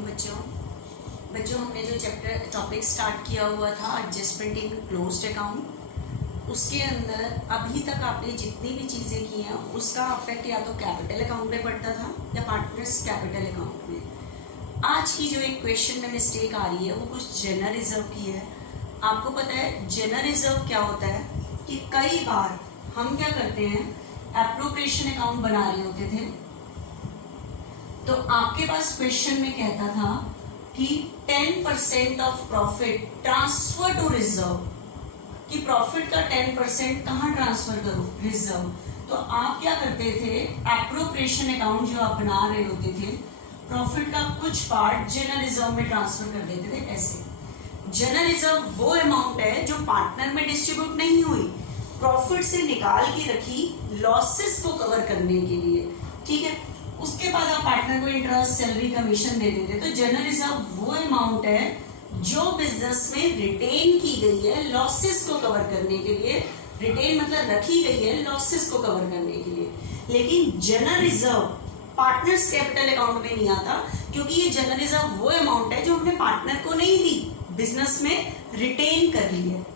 Morning बच्चों हमने जो चैप्टर टॉपिक स्टार्ट किया हुआ था एडजस्टमेंट इन क्लोज्ड अकाउंट, उसके अंदर अभी तक आपने जितनी भी चीज़ें की हैं उसका अफेक्ट या तो कैपिटल अकाउंट में पड़ता था या पार्टनर्स कैपिटल अकाउंट में। आज की जो एक क्वेश्चन में मिस्टेक आ रही है वो कुछ जनरल रिजर्व की है। आपको पता है जनरल रिजर्व क्या होता है कि कई बार हम क्या करते हैं, एप्रोप्रिएशन अकाउंट बना रहे होते थे तो आपके पास क्वेश्चन में कहता था कि 10% of profit transfer to reserve, कि प्रॉफिट का 10% कहाँ ट्रांसफर करो, रिजर्व। तो आप क्या करते थे, एप्रोप्रिएशन अकाउंट जो आप बना रहे होते थे प्रॉफिट का कुछ पार्ट जनरल रिजर्व में ट्रांसफर कर देते थे। ऐसे जनरल रिजर्व वो अमाउंट है जो पार्टनर में डिस्ट्रीब्यूट नहीं हुई, प्रॉफिट से निकाल के रखी लॉसेस को कवर करने के लिए, ठीक है। उसके बाद आप पार्टनर को इंटरेस्ट, सैलरी, कमीशन दे देते। तो जनरल रिजर्व वो अमाउंट है जो बिजनेस में रिटेन की गई है लॉसेस को कवर करने के लिए। रिटेन मतलब रखी गई है लॉसेस को कवर करने के लिए। लेकिन general reserve partners capital account में नहीं आता, क्योंकि ये जनरल रिजर्व वो अमाउंट है जो हमने पार्टनर को नहीं दी, बिजनेस में रिटेन कर ली है,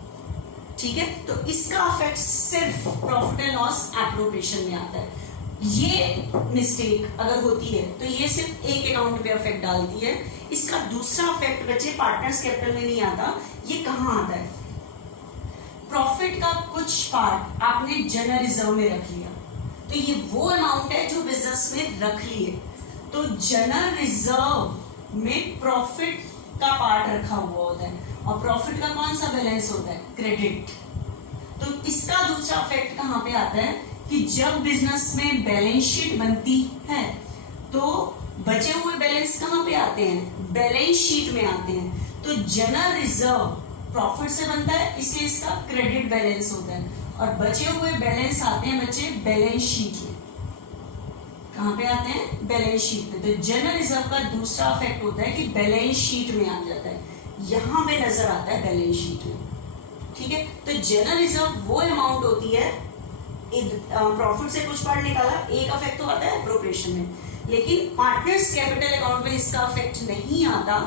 ठीक है। तो इसका अफेक्ट सिर्फ प्रॉफिट एंड लॉस एप्रोप्रिएशन में आता है। ये मिस्टेक अगर होती है तो ये सिर्फ एक अकाउंट पे अफेक्ट डालती है। इसका दूसरा अफेक्ट बच्चे पार्टनर्स कैपिटल में नहीं आता। ये कहाँ आता है, प्रॉफिट का कुछ पार्ट आपने जनरल रिजर्व में रख लिया, तो ये वो अमाउंट है जो बिजनेस में रख लिए। तो जनरल रिजर्व में प्रॉफिट का पार्ट रखा हुआ होता है और प्रॉफिट का कौन सा बैलेंस होता है, क्रेडिट। तो इसका दूसरा अफेक्ट कहाँ पे आता है कि जब बिजनेस में बैलेंस शीट बनती है तो बचे हुए बैलेंस कहाँ पे आते हैं, बैलेंस शीट में आते हैं। तो जनरल रिजर्व प्रॉफिट से बनता है, इसलिए इसका क्रेडिट बैलेंस होता है, और बचे हुए बैलेंस आते हैं बच्चे बैलेंस शीट में। कहाँ पे आते हैं, बैलेंस शीट में। तो जनरल रिजर्व का दूसरा अफेक्ट होता है कि बैलेंस शीट में आ जाता है, यहां पे नजर आता है बैलेंस शीट में, ठीक है। तो जनरल रिजर्व वो अमाउंट होती है, प्रॉफिट से कुछ पार्ट निकाला, एक अफेक्ट तो आता है एप्रोप्रिएशन में, लेकिन पार्टनर्स कैपिटल अकाउंट में इसका अफेक्ट नहीं आता,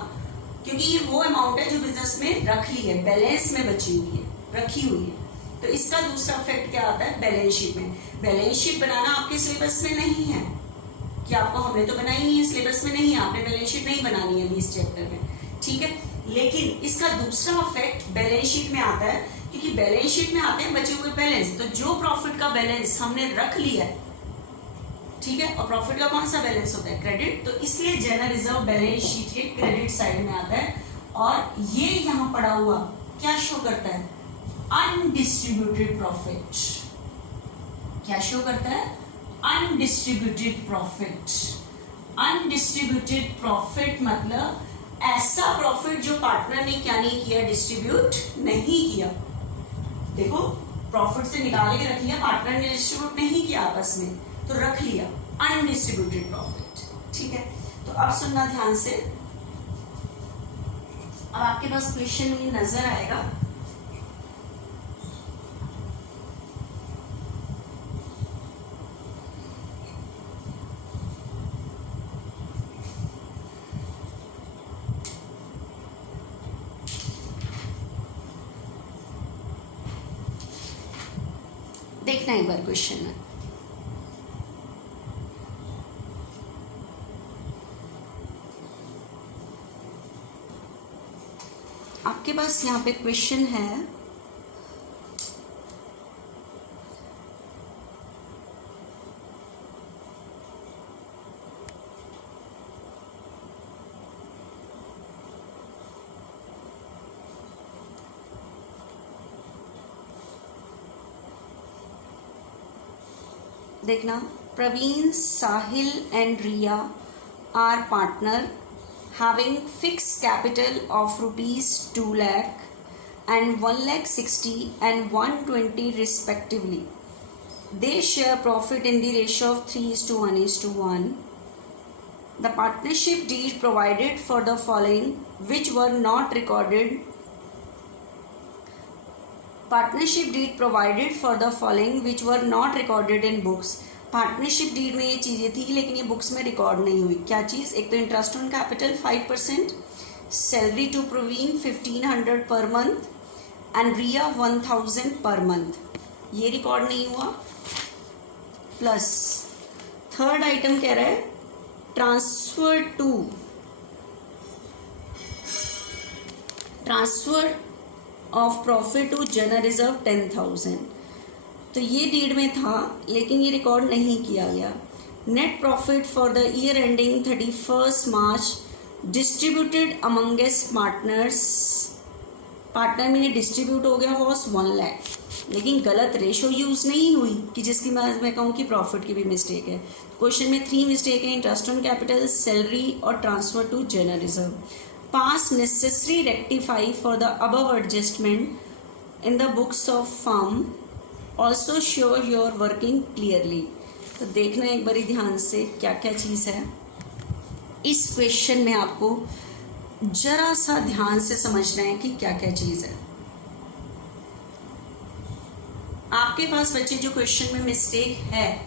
क्योंकि ये वो अमाउंट है जो बिजनेस में रख ली है, बैलेंस में बची हुई है, रखी हुई है। तो इसका दूसरा अफेक्ट क्या आता है, बैलेंस शीट में। बैलेंस शीट बनाना आपके सिलेबस में नहीं है, कि आपको हमने तो बनाई नहीं है, सिलेबस में नहीं है, आपने बैलेंस शीट नहीं बनानी है 20 चैप्टर में, ठीक है। लेकिन इसका दूसरा अफेक्ट बैलेंस शीट में आता है, क्योंकि बैलेंस शीट में आते हैं बचे हुए बैलेंस। तो जो प्रॉफिट का बैलेंस हमने रख लिया है, ठीक है, और प्रॉफिट का कौन सा बैलेंस होता है, क्रेडिट। तो इसलिए जनरल रिजर्व बैलेंस शीट के क्रेडिट साइड में आता है, और ये यहाँ पड़ा हुआ क्या शो करता है, अनडिस्ट्रीब्यूटेड प्रॉफिट। क्या शो करता है, अनडिस्ट्रीब्यूटेड प्रॉफिट। अनडिस्ट्रीब्यूटेड प्रॉफिट मतलब ऐसा प्रॉफिट जो पार्टनर ने क्या नहीं किया, डिस्ट्रीब्यूट नहीं किया। देखो प्रॉफिट से निकाल के रख लिया, पार्टनर ने डिस्ट्रीब्यूट नहीं किया आपस में, तो रख लिया अनडिस्ट्रीब्यूटेड प्रॉफिट, ठीक है। तो अब सुनना ध्यान से, अब आपके पास क्वेश्चन में नजर आएगा। देखना एक बार क्वेश्चन में, आपके पास यहाँ पे क्वेश्चन है, देखना। Praveen, Sahil and Riya are partner having fixed capital of rupees 2 lakh and 1,60,000 and 120 respectively. They share profit in the ratio of 3:1:1. The partnership deed provided for the following which were not recorded. Partnership deed provided for the following which were not recorded in books. Partnership deed में ये चीज़ें थी लेकिन ये books में record नहीं हुई। क्या चीज़? एक तो interest on capital 5%, salary to Praveen 1500 per month and Riya 1000 per month, ये रिकॉर्ड नहीं हुआ। प्लस थर्ड आइटम कह रहा है transfer of profit to general reserve 10,000, तो ये डीड में था लेकिन ये रिकॉर्ड नहीं किया गया। Net profit for the year ending 31 March distributed amongst partner में ये डिस्ट्रीब्यूट हो गया वॉस 1 लाख, लेकिन गलत रेशो यूज नहीं हुई कि जिसकी मैं कहूँ कि प्रॉफिट की भी मिस्टेक है। क्वेश्चन में 3 मिस्टेक है, इंटरेस्ट ऑन कैपिटल, सैलरी और transfer to general reserve. Pass necessary rectify for the above adjustment in the books of firm, also sure your working clearly. तो देखना एक बारी ध्यान से क्या क्या चीज़ है इस क्वेश्चन में, आपको जरा सा ध्यान से समझना है कि क्या क्या चीज़ है। आपके पास बच्चे जो क्वेश्चन में मिस्टेक है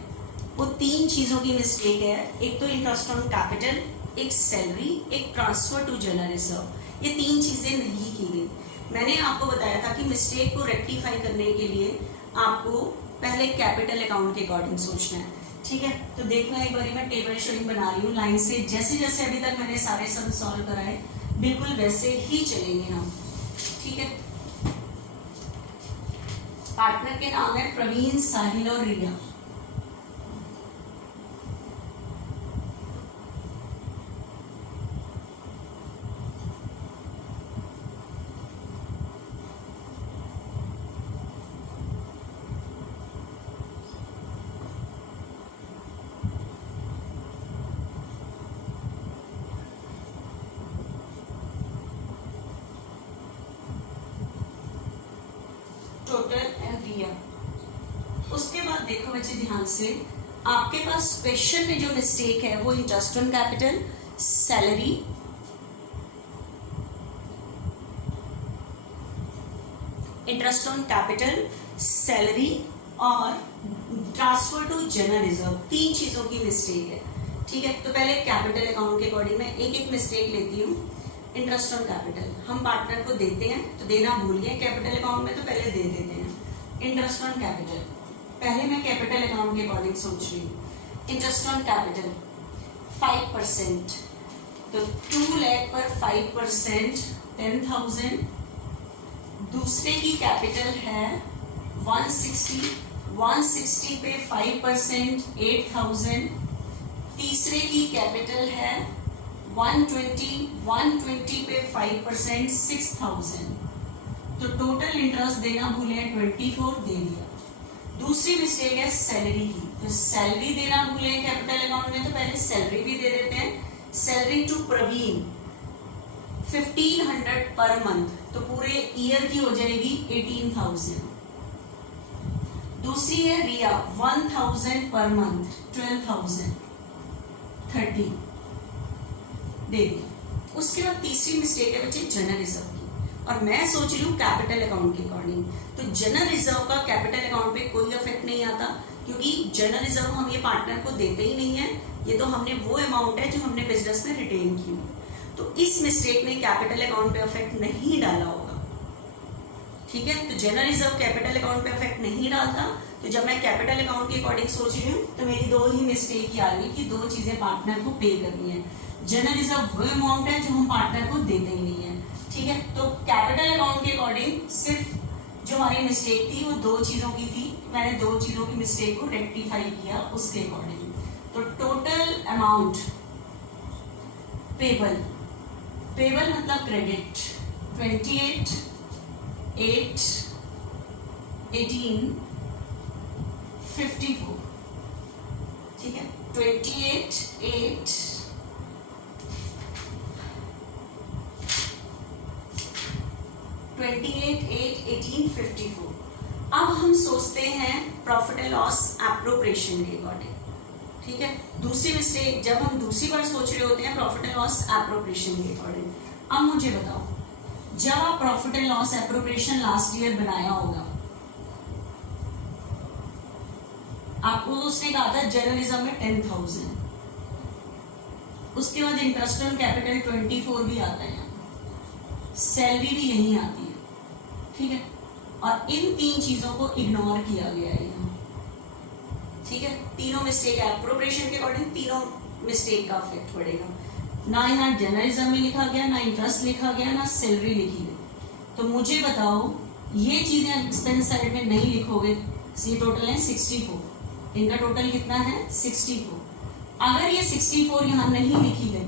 वो 3 चीज़ों की मिस्टेक है। एक तो इंटरेस्ट ऑन कैपिटल, एक सैलरी, एक ट्रांसफर टू जनरल रिजर्व। ये 3 चीज़ें नहीं की गई। मैंने आपको बताया था कि मिस्टेक को रेक्टिफाई करने के लिए आपको पहले कैपिटल अकाउंट के अकॉर्डिंग सोचना है, ठीक है। तो देखना एक बारी मैं टेबल शोइंग बना रही हूँ लाइन से, जैसे जैसे अभी तक मैंने सारे सम सॉल्व कराए बिल्कुल वैसे ही चलेंगे हम, ठीक है। पार्टनर के नाम है प्रवीण, साहिल और रिया। टोटल एंड रिया। उसके बाद देखो बच्चे ध्यान से, आपके पास क्वेश्चन में जो मिस्टेक है वो interest on capital, salary, interest on capital, salary और ट्रांसफर टू जनरल रिजर्व, 3 चीजों की मिस्टेक है, ठीक है। तो पहले कैपिटल अकाउंट के अकॉर्डिंग मैं एक एक मिस्टेक लेती हूँ। इंटरेस्ट ऑन कैपिटल हम पार्टनर को देते हैं तो देना भूल गए कैपिटल अकाउंट में, तो पहले दे देते हैं। इंटरेस्ट ऑन कैपिटल पहले मैं कैपिटल अकाउंट के अकॉर्डिंग सोच रही हूँ। इंटरेस्ट ऑन कैपिटल 5%, तो 2 लाख पर 5% 10,000। दूसरे की कैपिटल है 160 पे 5% 8,000। तीसरे की कैपिटल है 120 पे 5% 6,000। तो टोटल इंटरेस्ट देना भूले 24 दे दिया। दूसरी मिस्टेक है सैलरी की, तो सैलरी देना भूले कैपिटल अकाउंट में, तो पहले सैलरी भी दे देते हैं। Salary to Praveen 1500 per month, तो पूरे ईयर की हो जाएगी 18,000। दूसरी है रिया 1000 पर मंथ 12,000 30 दे दिया। उसके बाद तीसरी मिस्टेक है बच्चे जनरल रिजर्व की, और मैं सोच रही हूँ कैपिटल अकाउंट के अकॉर्डिंग। तो जनरल रिजर्व का कैपिटल अकाउंट पे कोई इफेक्ट नहीं आता, क्योंकि जनरल रिजर्व हम ये पार्टनर को देते ही नहीं है। ये तो हमने वो अमाउंट है जो हमने बिजनेस में रिटेन की हो, तो इस मिस्टेक ने कैपिटल अकाउंट पे इफेक्ट नहीं डाला होगा, ठीक है। तो जनरल रिजर्व कैपिटल अकाउंट पे इफेक्ट नहीं डालता। तो जब मैं कैपिटल अकाउंट के अकॉर्डिंग सोच रही हूँ तो मेरी 2 ही मिस्टेक ही आ रही है कि 2 चीजें पार्टनर को पे करनी है। जनरल रिजर्व वो अमाउंट है जो हम पार्टनर को देते ही नहीं है, ठीक है। तो कैपिटल अकाउंट के अकॉर्डिंग सिर्फ जो हमारी मिस्टेक थी वो 2 चीजों की थी। मैंने 2 चीजों की मिस्टेक को रेक्टिफाई किया उसके अकॉर्डिंग। तो टोटल अमाउंट पेबल मतलब क्रेडिट 28 8 18 54, ठीक है। 28 8 18 54। अब हम सोचते हैं प्रॉफिट एंड लॉस एप्रोप्रिएशन के अकॉर्डिंग, ठीक है। दूसरी मिस्टेक जब हम दूसरी बार सोच रहे होते हैं प्रॉफिट एंड लॉस एप्रोप्रिएशन के अकॉर्डिंग। अब मुझे बताओ, जब आप profit and loss appropriation last year बनाया होगा आपको उसने कहा था जर्नलिज्म में 10,000, उसके बाद इंटरेस्ट ऑन कैपिटल 24 भी आता है, सैलरी भी यही आती है, ठीक है। और इन 3 चीजों को इग्नोर किया गया है यहाँ, ठीक है। तीनों मिस्टेक है, अप्रोप्रिएशन के अकॉर्डिंग तीनों मिस्टेक का इफेक्ट पड़ेगा। ना यहाँ जर्नलिज्म में लिखा गया, ना इंटरेस्ट लिखा गया, ना सैलरी लिखी गई। तो मुझे बताओ, ये चीजें एक्सपेंस साइड में नहीं लिखोगे, ये टोटल है 64, इनका टोटल कितना है 64। अगर ये 64 यहाँ नहीं लिखी गई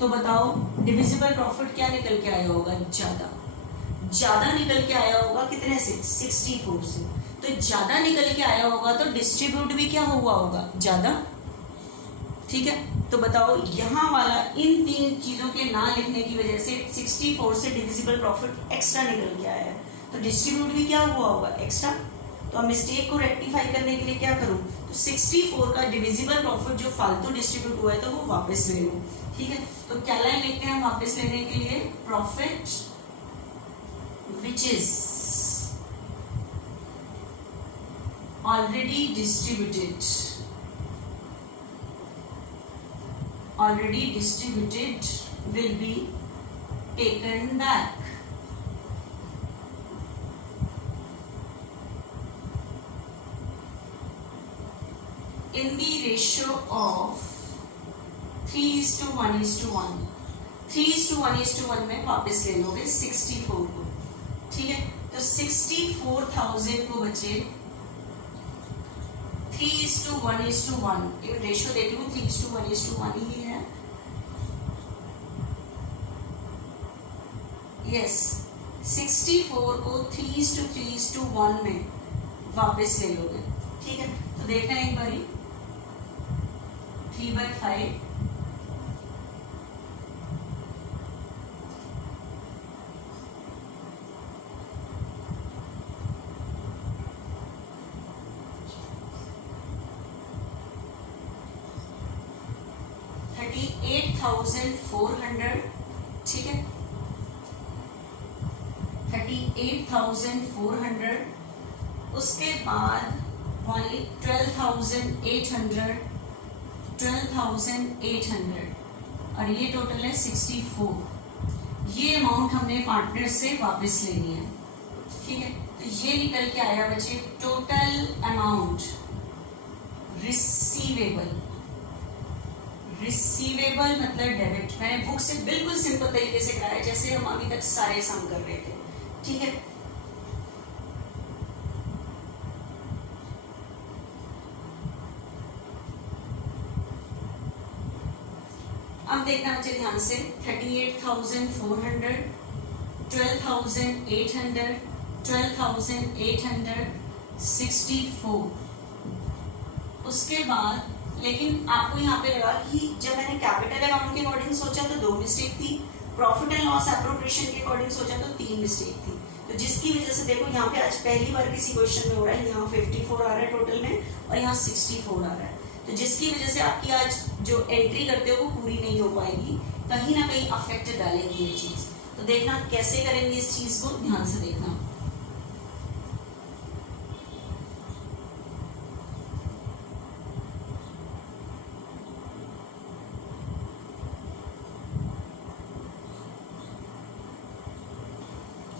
तो बताओ डिविजिबल प्रॉफिट क्या निकल के आया होगा, ज्यादा निकल के आया होगा, कितने से 64 से। तो ज्यादा निकल के आया होगा तो डिस्ट्रीब्यूट भी क्या हुआ होगा, ज्यादा, ठीक है। तो बताओ यहाँ वाला इन 3 चीजों के ना लिखने की वजह से 64 से डिविजिबल प्रॉफिट एक्स्ट्रा निकल के आया है, तो डिस्ट्रीब्यूट भी क्या हुआ होगा, एक्स्ट्रा। तो अब मिस्टेक को रेक्टिफाई करने के लिए क्या करूं, तो 64 का डिविजिबल प्रॉफिट जो फालतू डिस्ट्रीब्यूट हुआ है तो वो वापस ले लूं, ठीक है। तो क्या लाइन लिखते हैं वापस लेने के लिए, profit which is already distributed will be taken back. In the ratio of 3:1:1, 3:1:1 में वापस ले लोगे 64 को, ठीक है। तो 64,000 को बचे 3:1:1, रेशियो देख लूं 3:1:1 ही है, यस। 64 को 3:3:1 में वापस ले लोगे, ठीक है। तो देखना है एक बारी, 3/5 38,400, ठीक है। 38,400, उसके बाद 12,800, 12,800 और ये टोटल है 64। ये अमाउंट हमने पार्टनर से वापस लेनी है, ठीक है। तो ये निकल के आया बच्चे टोटल अमाउंट रिसीवेबल मतलब डेबिट। मैंने बुक से बिल्कुल सिंपल तरीके से कराया जैसे हम अभी तक सारे सम कर रहे थे, ठीक है। अब देखना मुझे ध्यान से, 38,400, 12,800, 12,800, 64। उसके बाद लेकिन आपको यहाँ पे लगा कि जब मैंने कैपिटल अकाउंट के अकॉर्डिंग सोचा तो 2 मिस्टेक थी, प्रॉफिट एंड लॉस एप्रोप्रिएशन के अकॉर्डिंग सोचा तो 3 मिस्टेक थी। तो जिसकी वजह से देखो यहाँ पे आज पहली बार किसी क्वेश्चन में हो रहा है, यहाँ 54 आ रहा है टोटल में और यहाँ 64 आ रहा है। तो जिसकी वजह से आपकी आज जो एंट्री करते हो वो पूरी नहीं हो पाएगी, कहीं ना कहीं अफेक्ट डालेगी ये चीज। तो देखना कैसे करेंगे इस चीज को, ध्यान से देखना।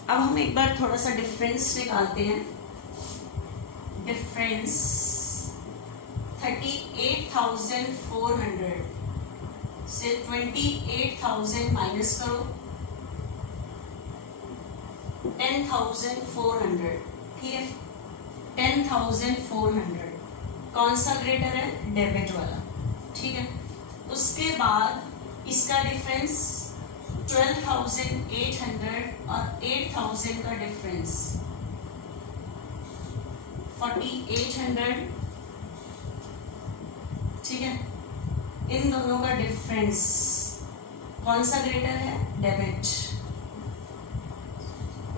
अब हम एक बार थोड़ा सा डिफरेंस निकालते हैं। डिफरेंस 38,400 से 28,000 माइनस करो, 10,400, ठीक है। 10,400 कौन सा ग्रेटर है, डेबिट वाला, ठीक है। उसके बाद इसका डिफरेंस 12,800 और 8,000 का डिफरेंस 4,800, ठीक है। इन दोनों का डिफरेंस कौन सा ग्रेटर है, डेबिट।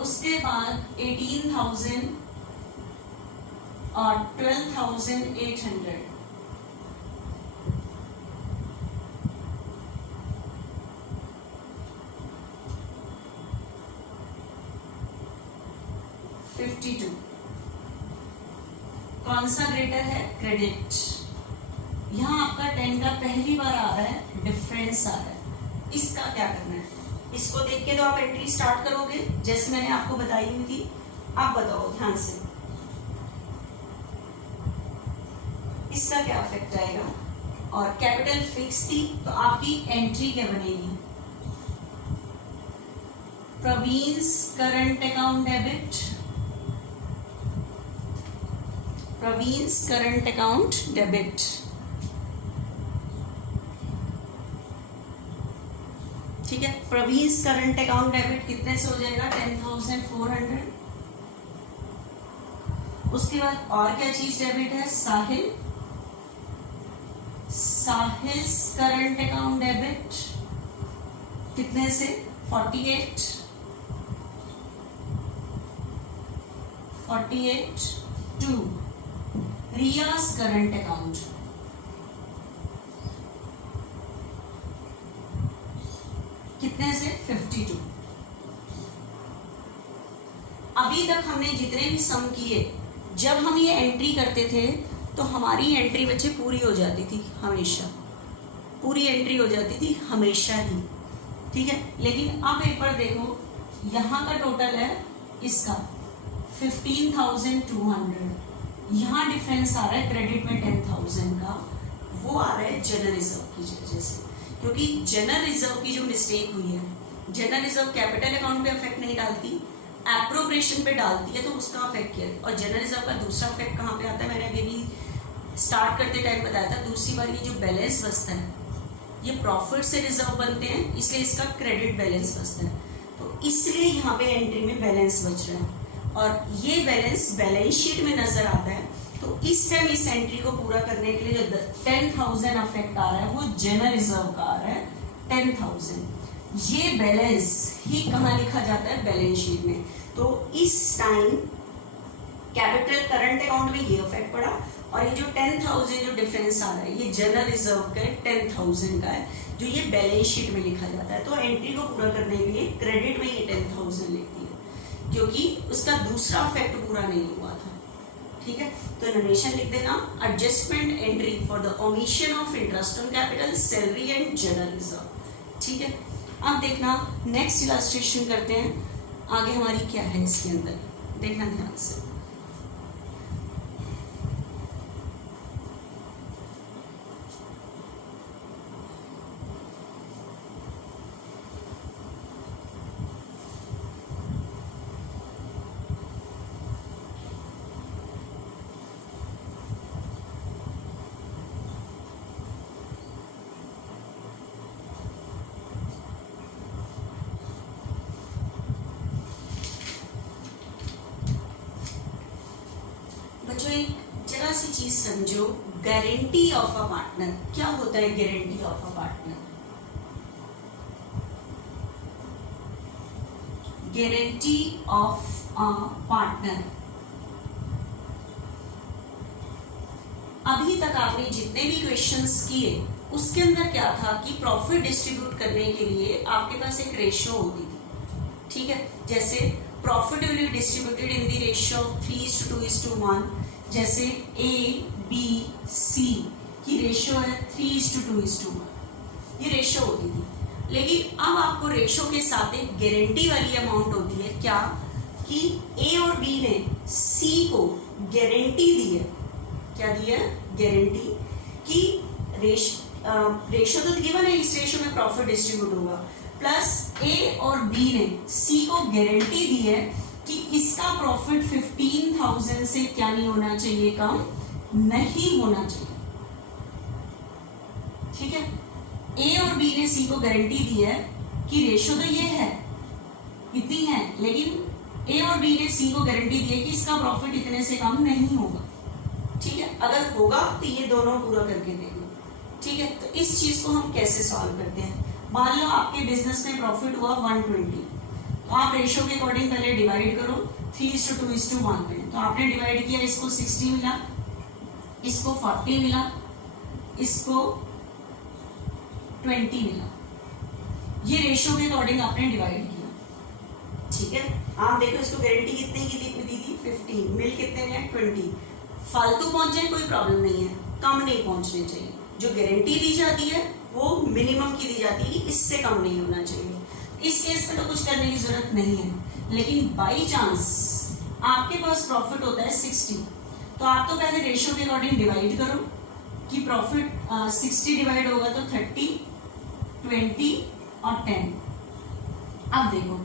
उसके बाद 18,000 और 12,800, कौन सा ग्रेटर है, क्रेडिट। यहाँ आपका 10 का पहली बार आ रहा है, डिफरेंस आ रहा है, इसका क्या करना है? इसको देख के तो आप एंट्री स्टार्ट करोगे जैसे मैंने आपको बताई हुई थी। आप बताओ ध्यान से, इसका क्या इफेक्ट आएगा? और कैपिटल फिक्स थी तो आपकी एंट्री क्या बनेगी? Praveen's current account debit, Praveen's current account debit. ठीक है, प्रवीण्स करंट अकाउंट डेबिट कितने से हो जाएगा? 10,400। उसके बाद और क्या चीज डेबिट है? साहिल, साहिल्स करंट अकाउंट डेबिट कितने से? 48 टू रियाज करंट अकाउंट कितने से? 52। अभी तक हमने जितने भी सम किए, जब हम ये एंट्री करते थे तो हमारी एंट्री बच्चे पूरी हो जाती थी, हमेशा पूरी एंट्री हो जाती थी हमेशा ही। ठीक है, लेकिन अब एक बार देखो, यहाँ का टोटल है इसका 15,200, यहाँ डिफरेंस आ रहा है क्रेडिट में 10,000 का, वो आ रहा है जनरल रिजर्व की वजह से। क्योंकि जनरल रिजर्व की जो मिस्टेक हुई है, जनरल रिजर्व कैपिटल अकाउंट पे इफेक्ट नहीं डालती, एप्रोप्रिएशन पे डालती है, तो उसका इफेक्ट क्या है? और जनरल रिजर्व का दूसरा इफेक्ट कहाँ पे आता है? मैंने अभी भी स्टार्ट करते टाइम बताया था। दूसरी बार ये जो बैलेंस बचता है, ये प्रॉफिट से रिजर्व बनते हैं, इसलिए इसका क्रेडिट बैलेंस बचता है। तो इसलिए यहाँ पे एंट्री में बैलेंस बच रहा है, और ये बैलेंस बैलेंस शीट में नजर आता है। तो इस टाइम इस एंट्री को पूरा करने के लिए जो 10,000 अफेक्ट आ रहा है वो जनरल रिजर्व का आ रहा है 10,000। ये बैलेंस ही कहाँ लिखा जाता है? बैलेंस शीट में। तो इस टाइम कैपिटल करंट अकाउंट में ये इफेक्ट पड़ा, और ये जो 10,000 जो डिफरेंस आ रहा है ये जनरल रिजर्व का 10,000 का है, जो ये बैलेंस शीट में लिखा जाता है। तो एंट्री को पूरा करने के लिए क्रेडिट में ये 10,000 लिखती है, क्योंकि उसका दूसरा इफेक्ट पूरा नहीं हुआ था। ठीक है, तो नोटेशन लिख देना, adjustment entry for the omission of interest on capital, salary and general reserve. ठीक है, अब देखना नेक्स्ट इलस्ट्रेशन करते हैं, आगे हमारी क्या है इसके अंदर, देखना ध्यान से। बच्चों एक जरा सी चीज समझो, गारंटी ऑफ अ पार्टनर क्या होता है? Guarantee of a partner, guarantee of a partner. अभी तक आपने जितने भी क्वेश्चंस किए उसके अंदर क्या था कि प्रॉफिट डिस्ट्रीब्यूट करने के लिए आपके पास एक रेशियो होती थी। ठीक है, जैसे profit will be distributed in the ratio 3:2:1, जैसे ए बी सी की रेशियो है 3:2:1, ये रेशियो होती थी। लेकिन अब आपको रेशियो के साथ एक गारंटी वाली अमाउंट होती है, क्या कि ए और बी ने सी को गारंटी दी है। क्या दी है? गारंटी कि रेशियो तो गिवन है, इस रेशियो में प्रॉफिट डिस्ट्रीब्यूट होगा, प्लस ए और बी ने सी को गारंटी दी है कि इसका प्रॉफिट 15,000 से क्या नहीं होना चाहिए? कम नहीं होना चाहिए। ठीक है, ए और बी ने सी को गारंटी दी है कि रेशियो तो ये है, इतनी है, लेकिन ए और बी ने सी को गारंटी दी है कि इसका प्रॉफिट इतने से कम नहीं होगा। ठीक है, अगर होगा तो ये दोनों पूरा करके दे दो। ठीक है, तो इस चीज को हम कैसे सॉल्व करते हैं? मान लो आपके बिजनेस में प्रॉफिट हुआ 120, तो आप रेशियो के अकॉर्डिंग पहले डिवाइड करो 3:2:1 में। तो आपने डिवाइड किया, इसको 60 मिला, इसको 40 मिला, इसको 20 मिला, ये रेशियो के अकॉर्डिंग आपने डिवाइड किया। ठीक है, आप देखो इसको गारंटी कितने की दी थी? 15, मिल कितने हैं? 20, फालतू पहुंच जाए कोई प्रॉब्लम नहीं है, कम नहीं पहुंचने चाहिए। जो गारंटी दी जाती है वो मिनिमम की दी जाती है, इससे कम नहीं होना चाहिए। इस केस में तो कुछ करने की जरूरत नहीं है। लेकिन बाई चांस आपके पास प्रॉफिट होता है 60, तो आप तो पहले रेशियो के अकॉर्डिंग डिवाइड करो कि प्रॉफिट 60 डिवाइड होगा तो 30, 20 और 10। अब देखो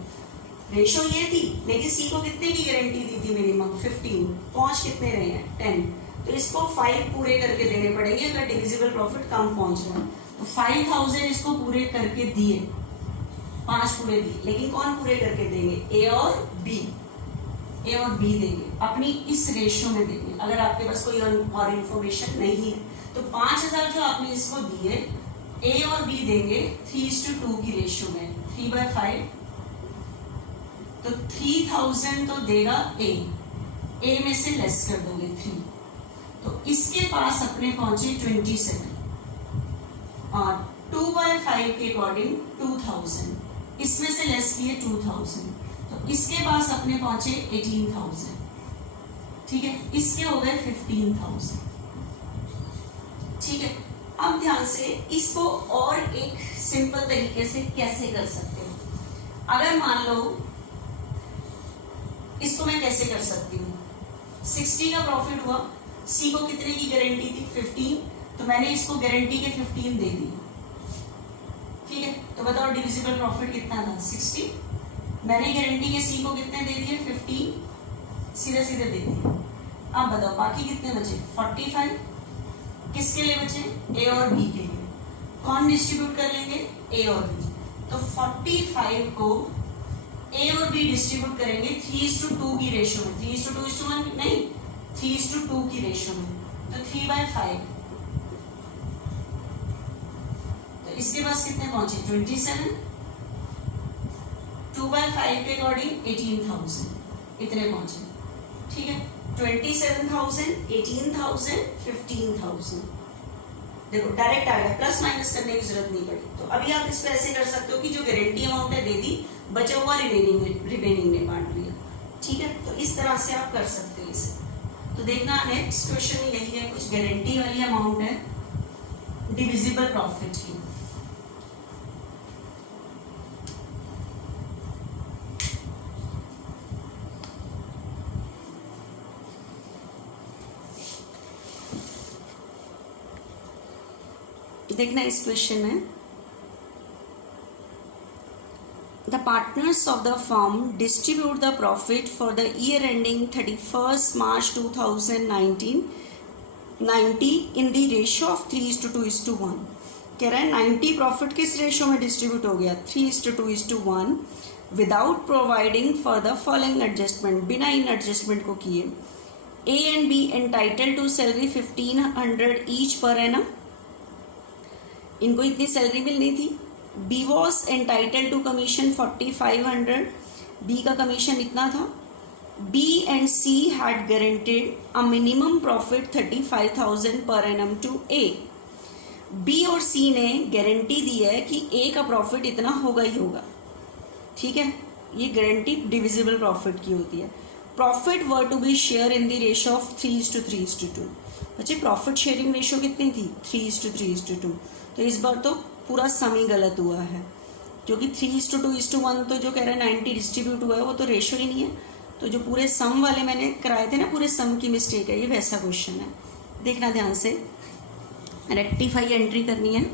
रेशियो ये थी, लेकिन सी को कितने की गारंटी दी थी मिनिमम 15, पहुंच कितने रहे हैं 10, तो इसको 5 पूरे करके देने पड़ेंगे अगर डिविजिबल प्रॉफिट कम पहुंच रहा है। तो 5000 इसको पूरे करके दिए, 5 पूरे दिए, लेकिन कौन पूरे करके देंगे, ए और बी देंगे, अपनी इस रेशियो में देंगे। अगर आपके पास कोई और इन्फॉर्मेशन नहीं है तो 5000 जो आपने इसको दिए ए और बी देंगे 3:2 की रेशियो में, 3/5, तो 3000 तो देगा ए में से लेस कर दोगे 3, तो इसके पास अपने पहुंचे 27 और 2/5 के अकॉर्डिंग 2000, इसमें से लेस किए 2000, तो इसके पास अपने पहुंचे 18,000। ठीक है, इसके हो गए 15,000। ठीक है, अब ध्यान से इसको और एक सिंपल तरीके से कैसे कर सकते हो। अगर मान लो इसको मैं कैसे कर सकती हूँ, 60 का प्रॉफिट हुआ, सी को कितने की गारंटी थी 15, तो मैंने इसको गारंटी के 15 दे दी। ठीक है, तो बताओ डिविजिबल प्रॉफिट कितना था 60, मैंने गारंटी के सी को कितने दे दिए 15, सीधे सीधे दे दिए। अब बताओ बाकी कितने बचे 45, किसके लिए बचे, ए और बी के लिए। कौन डिस्ट्रीब्यूट कर लेंगे, ए और बी, तो 45 को ए और बी डिस्ट्रीब्यूट करेंगे 3:2 की रेशियो में, 3:2:1 नहीं, 3:2 की रेशियो में, तो 3/5, तो इसके पास कितने पहुंचे 27, 2/5 के अकॉर्डिंग 18,000, इतने पहुंचे। ठीक है, 27,000, 18,000, 15,000। देखो डायरेक्ट आ गया, प्लस माइनस करने की जरूरत नहीं पड़ी। तो अभी आप इसको ऐसे कर सकते हो कि जो गारंटी अमाउंट है दे दी, बचा हुआ रिमेनिंग ने बांट लिया। ठीक है, तो इस तरह से आप कर सकते हो इसे। तो देखना नेक्स्ट क्वेश्चन में यही है, कुछ गारंटी वाली अमाउंट है डिविजिबल प्रॉफिट की। देखना इस क्वेश्चन में, the partners of the firm distribute the profit for the year ending 31 March 2019 90 in the ratio of 3:2:1। कह रहा है 90 प्रॉफिट किस रेशियो में डिस्ट्रीब्यूट हो गया 3:2:1 without providing for the following adjustment, बिना इन एडजस्टमेंट को किए। A and B entitle to salary 1500 each per annum, इनको इतनी सैलरी मिलनी थी। B was entitle to commission 4500, B का कमीशन इतना था। B and C had guaranteed a minimum profit 35,000 per annum to A. B और सी ने गारंटी दी है कि ए का प्रॉफिट इतना होगा ही होगा। ठीक है, ये गारंटी डिविजिबल प्रॉफिट की होती है। Profit were to be share in the ratio of 3:3:2। बच्चे प्रॉफिट शेयरिंग रेशियो कितनी थी 3:3:2, तो इस बार तो पूरा सम ही गलत हुआ है, क्योंकि 3:2:1 तो जो कह रहा है 90 डिस्ट्रीब्यूट हुआ है वो तो रेशियो ही नहीं है। तो जो पूरे सम वाले मैंने कराए थे ना, पूरे सम की मिस्टेक है, ये वैसा क्वेश्चन है। देखना ध्यान से, रेक्टिफाई एंट्री करनी है।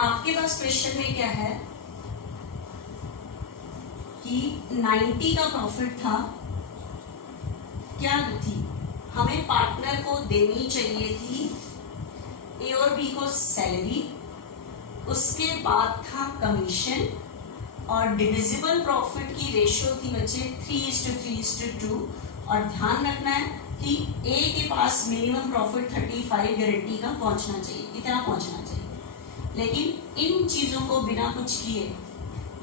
आपके पास क्वेश्चन में क्या है कि 90 का प्रॉफिट था, क्या थी, हमें पार्टनर को देनी चाहिए थी ए और बी को सैलरी, उसके बाद था कमीशन, और डिविजिबल प्रॉफिट की रेशियो थी बच्चे 3:3:2। और ध्यान रखना है कि ए के पास मिनिमम प्रॉफिट 35 गारंटी का पहुंचना चाहिए, इतना पहुंचना चाहिए। लेकिन इन चीजों को बिना कुछ किए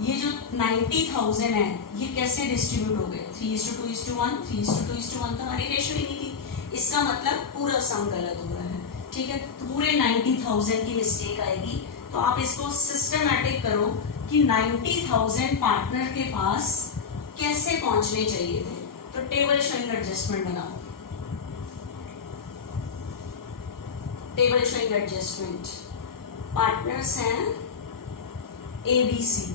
ये जो 90,000 है ये कैसे डिस्ट्रीब्यूट हो गए 3:2:1, 3:2:1 तो हमारी रेशियो ही नहीं थी। इसका मतलब पूरा सम गलत हो रहा है। ठीक है, तो पूरे 90,000 की मिस्टेक आएगी, तो आप इसको सिस्टमैटिक करो कि 90,000 पार्टनर के पास कैसे पहुंचने चाहिए थे। तो टेबल शोइंग एडजस्टमेंट बनाओ, टेबल शोइंग एडजस्टमेंट। पार्टनर्स हैं ABC,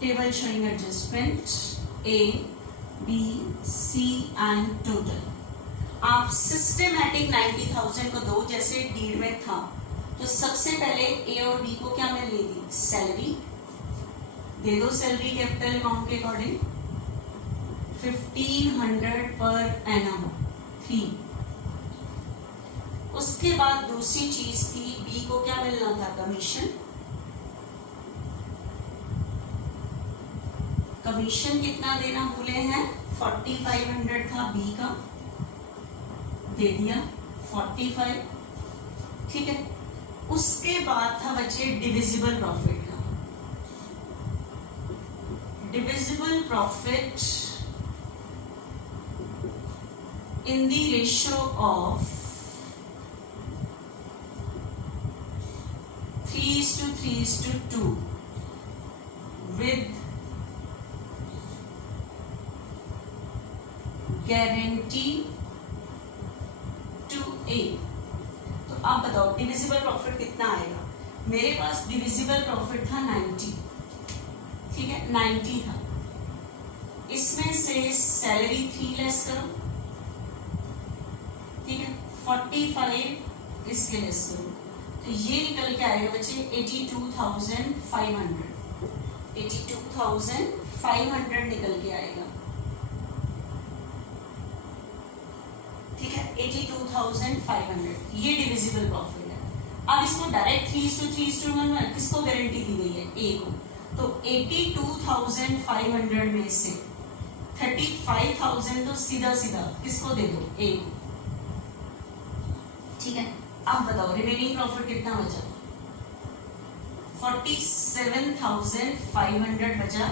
table showing adjustment A, B, C and total। आप सिस्टमैटिक 90,000 को दो, जैसे डीड में था। तो सबसे पहले A और B को क्या मिलनी थी? सैलरी दे दो, सैलरी कैपिटल अकाउंट के अकॉर्डिंग 1500 पर एनम 3। उसके बाद दूसरी चीज थी B को क्या मिलना था? कमीशन। कमीशन कितना देना भूले हैं? 4500 था B का, दे दिया 45, ठीक है। उसके बाद था बच्चे डिविजिबल प्रॉफिट का। Divisible profit in the ratio of 3:3:2 with guarantee to A। तो आप बताओ डिविजिबल प्रॉफिट कितना आएगा? मेरे पास डिविजिबल प्रॉफिट था 90, ठीक है, 90 था। इसमें से सैलरी 3 लेस करो, ठीक है, 45 इसके लेस करो, तो ये निकल के आएगा बच्चे 82,500। 82,500 निकल के आएगा, ठीक है, 82,500। ये डिविजिबल प्रॉफिट है। अब इसको डायरेक्ट 3:3:1 में किसको गारंटी दी गई है? A को। तो 82,500 में से 35,000 तो सीधा सीधा किसको दे दो? A को, ठीक है। अब बताओ रिमेनिंग प्रॉफिट कितना बचा? 47,500 बचा,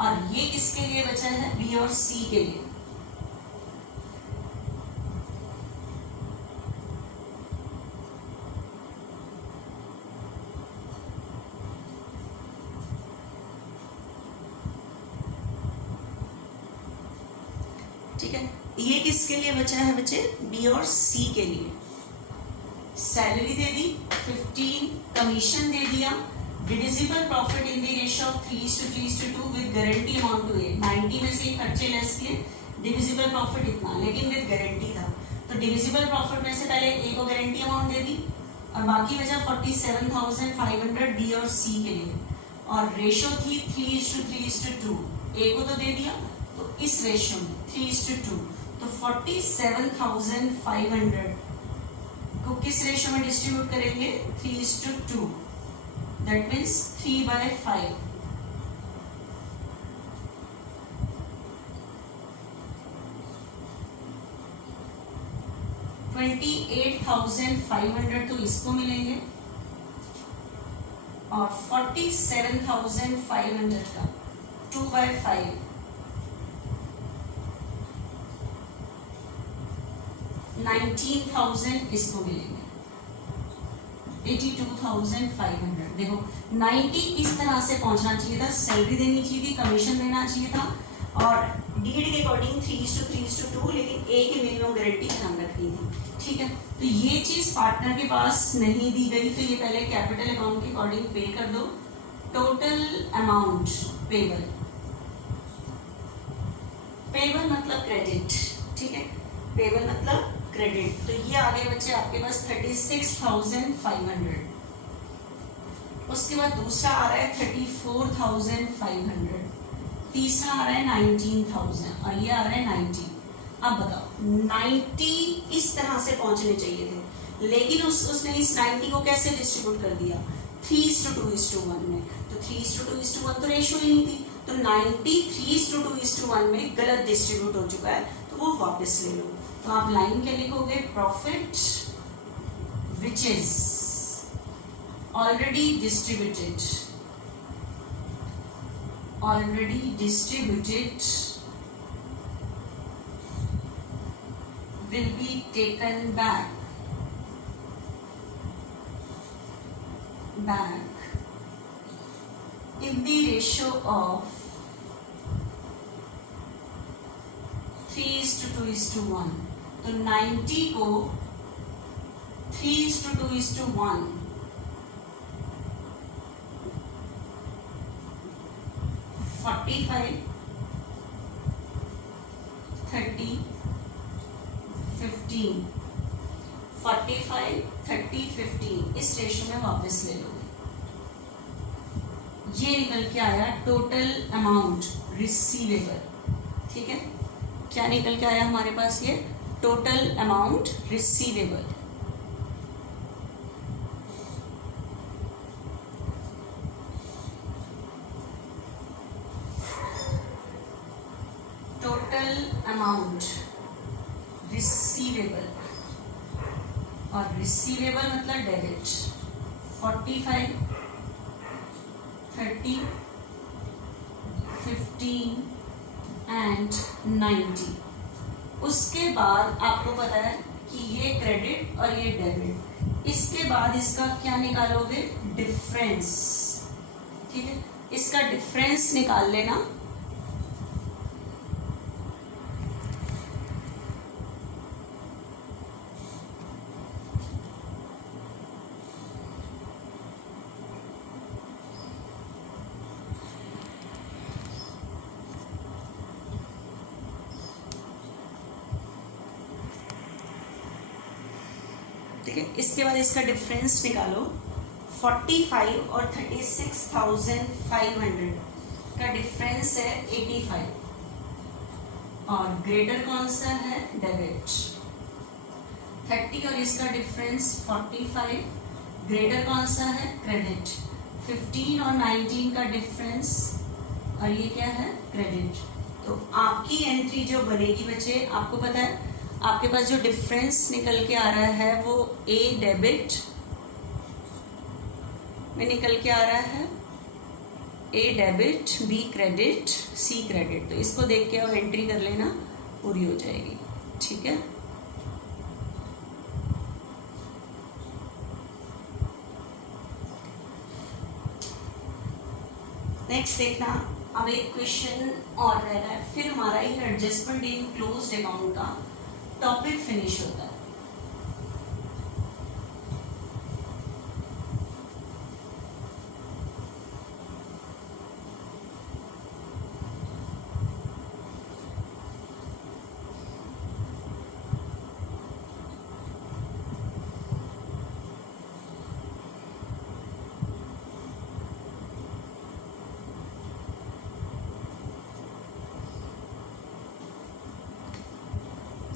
और ये किसके लिए बचा है? B और C के लिए। ठीक है, ये किसके लिए बचा है बच्चे? B और C के लिए। सैलरी दे दी 15, कमीशन दे दिया, divisible profit in the ratio of 3:3:2 with guarantee amount to A। 90 में से खर्चे लेस किए, डिविजिबल प्रॉफिट इतना, लेकिन विद गारंटी था। तो डिविजिबल प्रॉफिट में से पहले A को गारंटी अमाउंट दे दी, और बाकी बचा 47,500 B और C के लिए, और रेशियो थी 3:3:2। A को तो दे दिया, तो इस रेशियो में 3:2, तो 47,500 को किस रेशियो में डिस्ट्रीब्यूट करेंगे? 3:2, दैट मीन्स 3/5। $28,500 तो इसको मिलेंगे, और 47,500 का 2/5 19,000 इसको मिलेंगे, 82,500। देखो 90 इस तरह से पहुंचना चाहिए था, सैलरी देनी चाहिए थी, कमीशन देना चाहिए था, और डीड के अकॉर्डिंग 3:3:2, लेकिन A की मिनिमम गारंटी ध्यान रखनी थी, ठीक है। तो ये चीज पार्टनर के पास नहीं दी गई, तो ये पहले कैपिटल अकाउंट के अकॉर्डिंग पे कर दो। टोटल अमाउंट पेबल, पेबल मतलब क्रेडिट, ठीक है, पेबल मतलब क्रेडिट। तो ये आ गए बच्चे आपके पास 36,500। उसके बाद दूसरा आ रहा है 34,500, तीसरा आ रहा है 19,000, और ये आ रहा है 90। अब बताओ 90 इस तरह से पहुंचने चाहिए थे, लेकिन उसने इस 90 को कैसे डिस्ट्रीब्यूट कर दिया? 3:2:1 में। तो 3:2:1 तो रेशियो ही नहीं थी, तो 90 3:2:1 में गलत डिस्ट्रीब्यूट हो चुका है, तो वो वापस ले लो। तो आप लाइन क्या लिखोगे? Profit which is already distributed will be taken back in the ratio of 3:2:1. तो 90 को 3:2:1 45 30 15 45 30 15 इस रेशो में वापस ले लोगे। ये निकल के आया टोटल अमाउंट रिसीवेबल। ठीक है, क्या निकल के आया हमारे पास? ये total amount receivable. Total amount receivable, और रिसीवेबल मतलब डेबिट। 45 30 15 एंड 90। उसके बाद आपको पता है कि ये क्रेडिट और ये डेबिट। इसके बाद इसका क्या निकालोगे? डिफरेंस। ठीक है, इसका डिफरेंस निकाल लेना। ठीक है, इसके बाद इसका डिफरेंस निकालो। 45 और 36,500 का डिफरेंस है 85, और ग्रेटर कौन सा है? डेबिट। 30 और इसका डिफरेंस 45, ग्रेटर कौन सा है? क्रेडिट। 15 और 19 का डिफरेंस, और ये क्या है? क्रेडिट। तो आपकी एंट्री जो बनेगी बच्चे, आपको पता है आपके पास जो डिफरेंस निकल के आ रहा है वो ए डेबिट में निकल के आ रहा है, ए डेबिट, बी क्रेडिट, सी क्रेडिट। तो इसको देख के और एंट्री कर लेना, पूरी हो जाएगी। ठीक है, नेक्स्ट देखना। अब एक क्वेश्चन और रह रहा है, फिर हमारा ये एडजस्टमेंट इन क्लोज्ड अकाउंट का टॉपिक फिनिश होता है।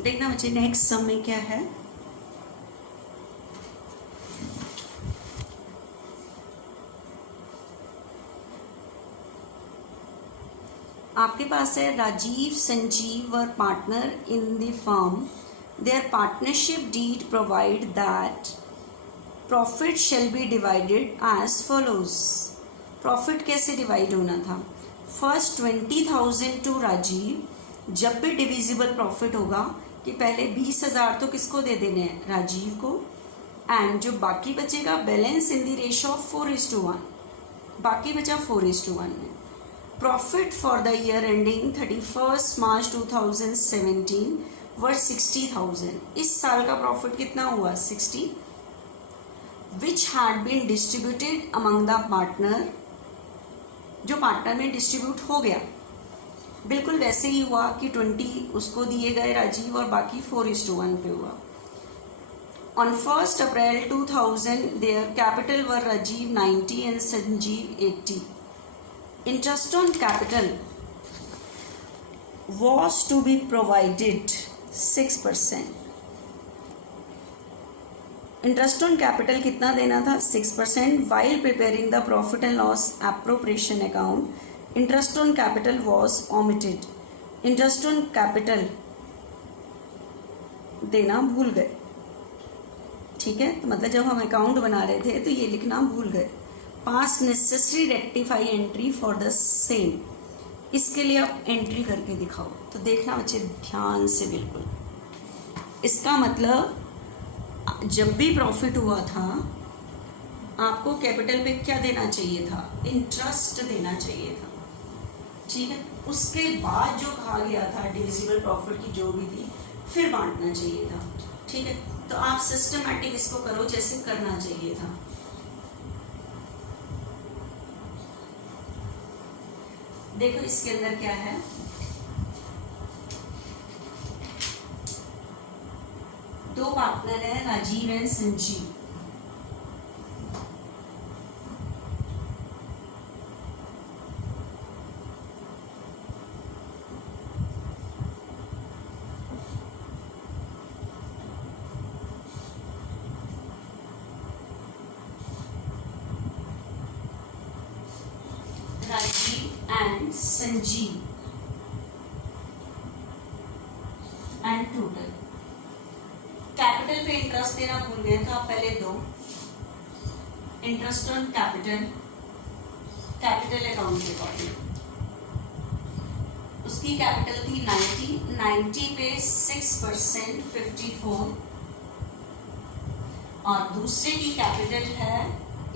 देखना बच्चे, नेक्स्ट सम में क्या है। आपके पास है Rajiv Sanjeev were partner in the firm, their partnership deed provide that profit shall be divided as follows. Profit कैसे डिवाइड होना था? First 20,000 to Rajiv. जब भी डिविजिबल प्रॉफिट होगा कि पहले 20,000 तो किसको दे देने हैं? राजीव को। एंड जो बाकी बचेगा balance in the ratio of 4:1, बाकी बचा 4:1 में। Profit for the year ending 31 March 2017 were 60,000। इस साल का प्रॉफिट कितना हुआ? 60, which had been distributed among the partner, जो पार्टनर में डिस्ट्रीब्यूट हो गया। बिल्कुल वैसे ही हुआ कि 20 उसको दिए गए राजीव और बाकी 4:1 पे हुआ। On 1 April 2000 their capital were Rajiv 90 and Sanjeev 80। Interest on capital was to be provided 6%। Interest on capital कितना देना था? 6%। While preparing the profit and loss appropriation account, interest on capital was omitted. Interest on capital देना भूल गए। ठीक है, तो मतलब जब हम अकाउंट बना रहे थे तो ये लिखना भूल गए। पास necessary rectify entry for the same, इसके लिए आप एंट्री करके दिखाओ। तो देखना बच्चे ध्यान से बिल्कुल, इसका मतलब जब भी प्रॉफिट हुआ था आपको कैपिटल पे क्या देना चाहिए था, इंटरेस्ट देना चाहिए था। ठीक है, उसके बाद जो कहा गया था डिविजिबल प्रॉफिट की जो भी थी फिर बांटना चाहिए था। ठीक है, तो आप सिस्टमैटिक इसको करो जैसे करना चाहिए था। देखो इसके अंदर क्या है, दो पार्टनर है Rajiv and Sanjeev. Rajiv and Sanjeev and total capital पे इंटरेस्ट देना भूल गए तो आप पहले दो interest on capital, capital account के अकॉर्डिंग उसकी कैपिटल थी 90 पे 6% 54, और दूसरे की कैपिटल है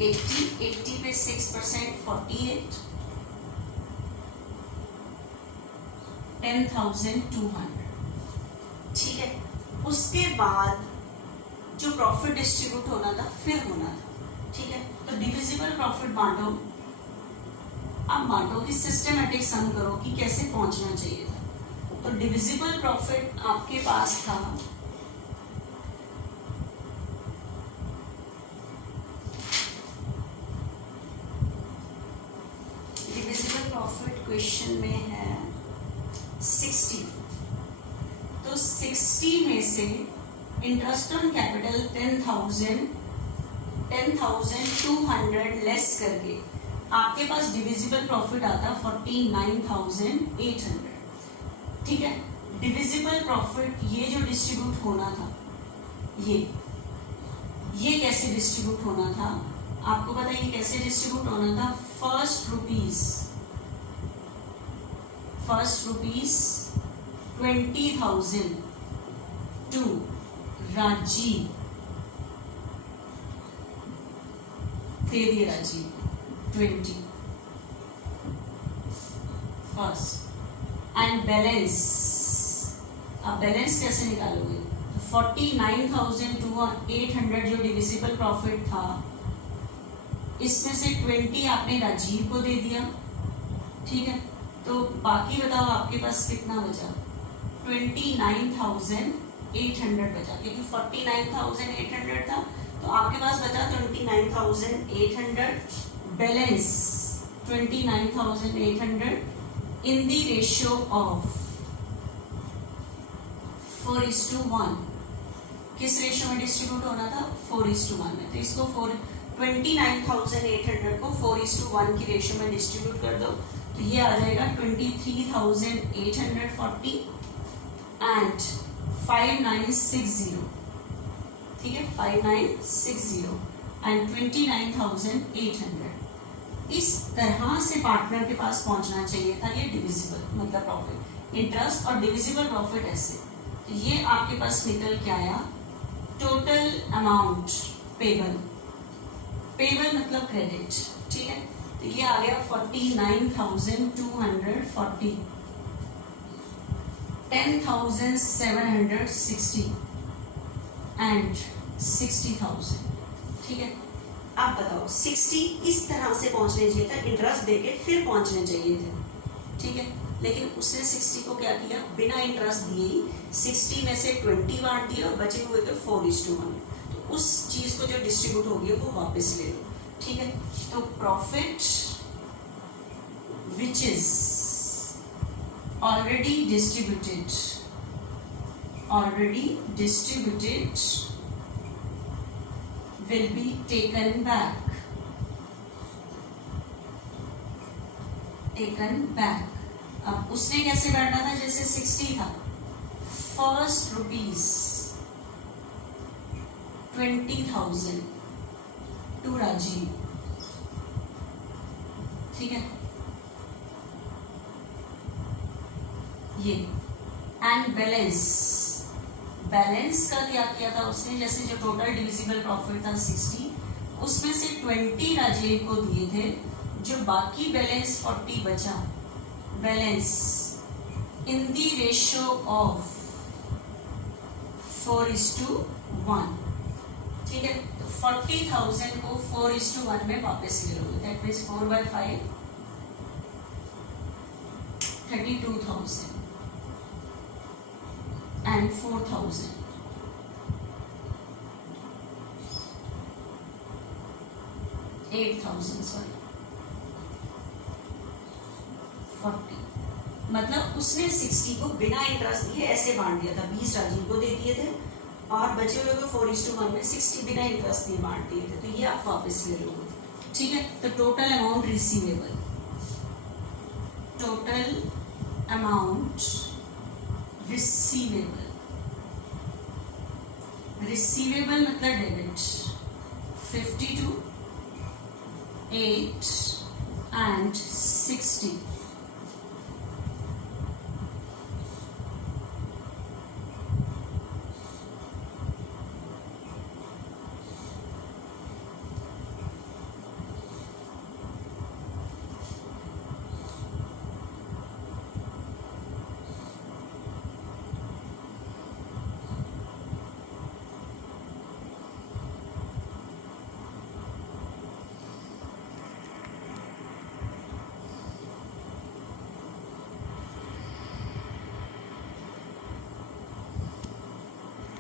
80 पे 6% 48, 10,200। ठीक है, उसके बाद जो प्रॉफिट डिस्ट्रीब्यूट होना था फिर होना था। ठीक है, तो डिविजिबल प्रॉफिट बांटो, आप बांटो कि सिस्टमैटिक सम करो कि कैसे पहुंचना चाहिए था। तो डिविजिबल प्रॉफिट आपके पास था डिविजिबल प्रॉफिट क्वेश्चन में है 60, तो 60 में से इंटरेस्ट ऑन कैपिटल 10,200 लेस करके आपके पास डिविजिबल प्रॉफिट आता 49,800। ठीक है, डिविजिबल प्रॉफिट ये जो डिस्ट्रीब्यूट होना था ये कैसे डिस्ट्रीब्यूट होना था आपको पता है, ये कैसे डिस्ट्रीब्यूट होना था। फर्स्ट रुपीज 20,000 टू राजीव, दे दिए राजीव 20 फर्स्ट, एंड बैलेंस, अब बैलेंस कैसे निकालोगे, 49,800 जो डिविजिबल प्रॉफिट था इसमें से 20 आपने राजीव को दे दिया। ठीक है, तो बाकी बताओ आपके पास कितना बचा, 29,800 बचा, क्योंकि 49,800 था तो आपके पास बचा 29,800, balance 29,800 in the ratio of 4:1। किस रेशियो में डिस्ट्रीब्यूट होना था, 4:1 में। तो इसको 29,800 को 4:1 की रेशियो में डिस्ट्रीब्यूट कर दो, तो ये आ जाएगा 23,840 एंड 5960। ठीक है, 5960 एंड 29,800। इस तरह से पार्टनर के पास पहुंचना चाहिए था ये डिविजिबल मतलब प्रॉफिट, इंटरेस्ट और डिविजिबल प्रॉफिट ऐसे। तो ये आपके पास निकल के आया टोटल अमाउंट पेबल मतलब क्रेडिट। ठीक है, तो ये आ गया 49,240, 10,760 एंड 60,000। ठीक है, आप बताओ 60 इस तरह से पहुंचने चाहिए था, इंटरेस्ट देके फिर पहुंचने चाहिए थे। ठीक है, लेकिन उसने 60 को क्या किया, बिना इंटरेस्ट दिए 60 में से 20 बांट दिया और बचे हुए थे 4:1। तो उस चीज को जो डिस्ट्रीब्यूट होगी वो वापस ले लो। ठीक है, तो profit which is already distributed will be taken back अब उसने कैसे करना था, जैसे 60 था, फर्स्ट रुपीज 20,000 टू राजीव, ठीक है, ये। एंड बैलेंस, बैलेंस का क्या किया था उसने, जैसे जो टोटल डिविजिबल प्रॉफिट था 60, उसमें से 20 राजीव को दिए थे, जो बाकी बैलेंस 40 बचा, balance in the ratio of 4:1, ठीक है। तो 40,000 को 4:1 में वापस ले लो, दैट मीन्स 4/5 32,000 and 4,000, सॉरी 40, मतलब उसने 60 को बिना इंटरेस्ट दिए ऐसे बांट दिया था, 20 राजीव को दे दिए थे और बचे हुए को 4:1 में 60 बिना इंटरेस्ट दिए बांट दिए थे। तो ये आप वापस ले लोगे, ठीक है। तो total amount receivable, total amount receivable, receivable मतलब डेबिट 52, 8 and 60।